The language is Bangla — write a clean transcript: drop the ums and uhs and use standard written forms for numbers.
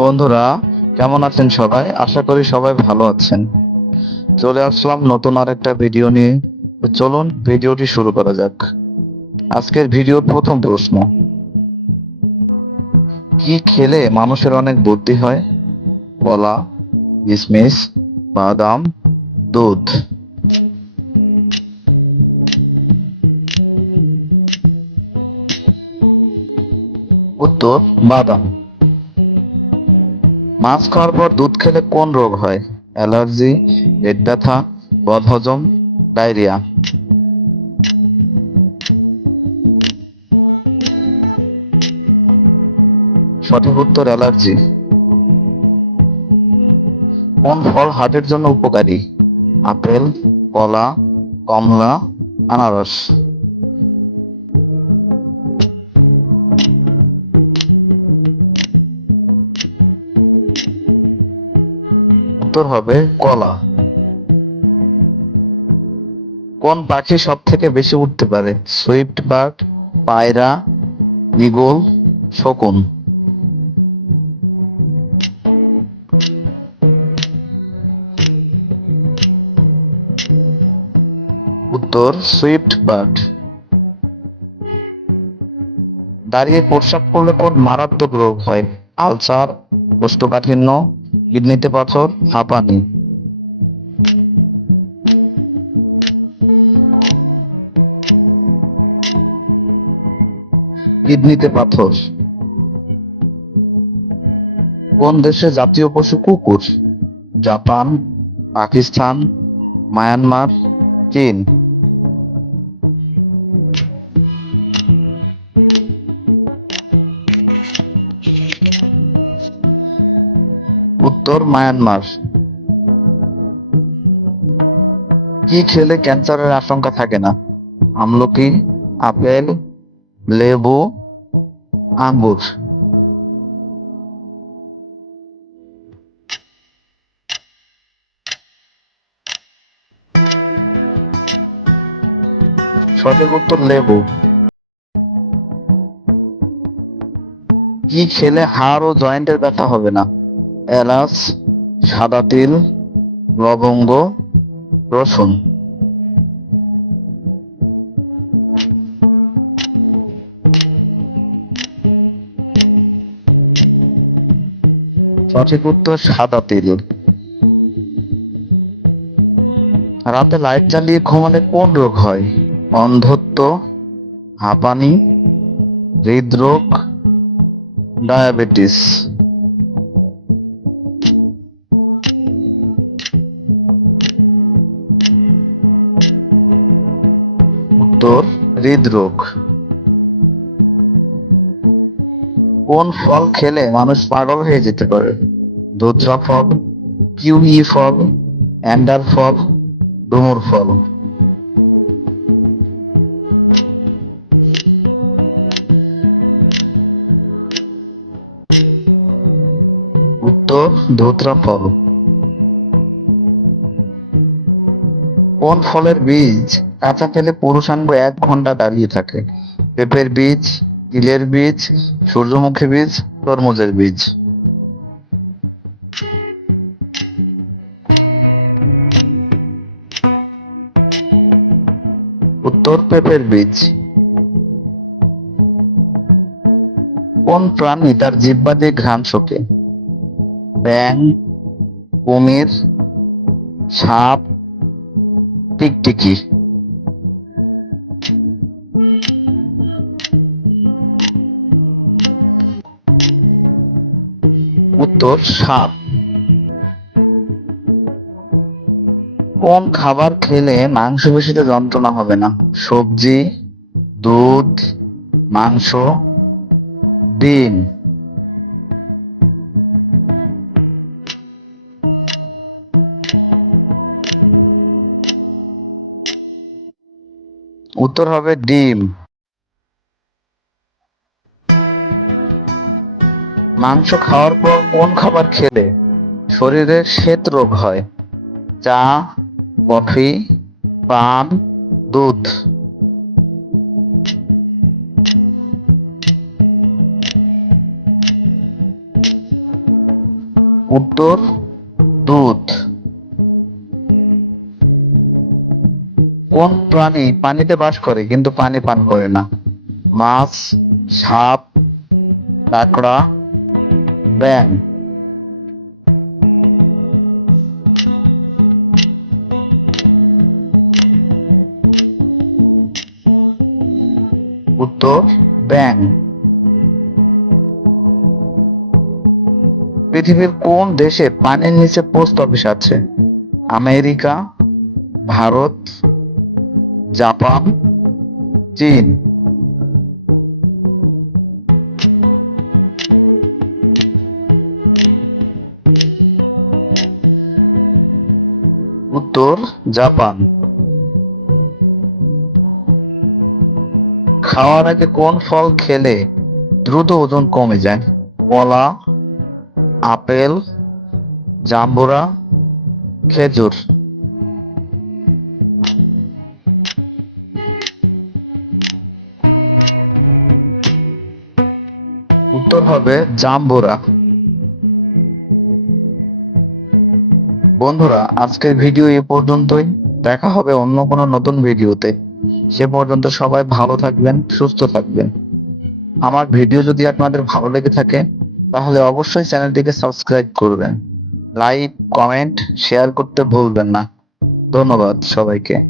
বন্ধুরা, কেমন আছেন সবাই? আশা করি সবাই ভালো আছেন। চলে আসলাম নতুন আরেকটা ভিডিও নিয়ে। তো চলুন ভিডিওটি শুরু করা যাক। আজকের ভিডিওর প্রথম প্রশ্ন: কি খেলে মানুষের অনেক বুদ্ধি হয়? কলা, কিশমিশ, বাদাম, দুধ? উত্তর বাদাম। মাছ খাওয়ার পর দুধ খেলে কোন রোগ হয়? অ্যালার্জি, পেট ব্যথা, বদহজম, ডায়রিয়া? সঠিক উত্তর অ্যালার্জি। কোন ফল হার্টের জন্য উপকারী? আপেল, কলা, কমলা, আনারস? উত্তর হবে কলা। কোন পাখি সব থেকে বেশি উড়তে পারে? সুইফট বার্ড, পায়রা, ঈগল, শকুন? উত্তর সুইফট বার্ড। দাঁড়িয়ে প্রস্রাব করলে কোন মারাত্মক রোগ হয়? আলসার, কোষ্ঠকাঠিন্য, কিডনিতে পাথর, হাঁপানি? কিডনিতে পাথর। কোন দেশের জাতীয় পশু কুকুর? জাপান, পাকিস্তান, মায়ানমার, চীন? উত্তর মায়ানমার। কি খেলে ক্যান্সারের আশঙ্কা থাকে না? আমলকি, আপেল, লেবু, আঙ্গুর? সঠিক উত্তর লেবু। কি খেলে হাড় ও জয়েন্টের ব্যথা হবে না? এলাচ, সাদা তিল, লবঙ্গ, রসুন? সঠিক উত্তর সাদা তিল। রাতে লাইট জ্বালিয়ে ঘুমালে কোন রোগ হয়? অন্ধত্ব, হাঁপানি, হৃদরোগ, ডায়াবেটিস? উত্তর হৃদরোগ। কোন ফল খেলে মানুষ পাগল হয়ে যেতে পারে? ধুত্রা ফল, কিউই ফল, অ্যান্ডার ফল, ডুমুর ফল? উত্তর ধুত্রা ফল। কোন ফলের বীজ কাঁচা খেলে পুরুষাঙ্গ 1 ঘন্টা দাঁড়িয়ে থাকে? পেঁপের বীজ, তিলের বীজ, সূর্যমুখী বীজ, তরমুজের বীজ? উত্তর পেঁপের বীজ। কোন প্রাণী তার জিহ্বা দিয়ে ঘ্রাণ শোকে? ব্যাং, কুমির, সাপ, টিকটিকি? উত্তর সাপ। কোন খাবার খেলে মাংসপেশিতে যন্ত্রণা হবে না? সবজি, দুধ, মাংস, ডিম? উত্তর হবে ডিম। মাংস খাওয়ার পর কোন খাবার খেলে শরীরে শ্বেত রোগ হয়? চা, কফি, পান, দুধ? উত্তর দুধ। কোন প্রাণী পানিতে বাস করে কিন্তু পানি পান করে না? মাছ, সাপ, কাঁকড়া, ব্যাঙ। উত্তর ব্যাঙ। পৃথিবীর কোন দেশে পানির নিচে পোস্ট অফিস আছে? আমেরিকা, ভারত, জাপান, চীন। উত্তর জাপান। খাওয়ার আগে কোন ফল খেলে দ্রুত ওজন কমে যায়? কলা, আপেল, জাম্বুরা, খেজুর। উত্তর হবে জাম্বুরা। বন্ধুরা, আজকের ভিডিও এ পর্যন্তই। দেখা হবে অন্য কোনো নতুন ভিডিওতে। সে পর্যন্ত সবাই ভালো থাকবেন, সুস্থ থাকবেন। আমার ভিডিও যদি আপনাদের ভালো লেগে থাকে তাহলে অবশ্যই চ্যানেলটিকে সাবস্ক্রাইব করবেন। লাইক, কমেন্ট, শেয়ার করতে ভুলবেন না। ধন্যবাদ সবাইকে।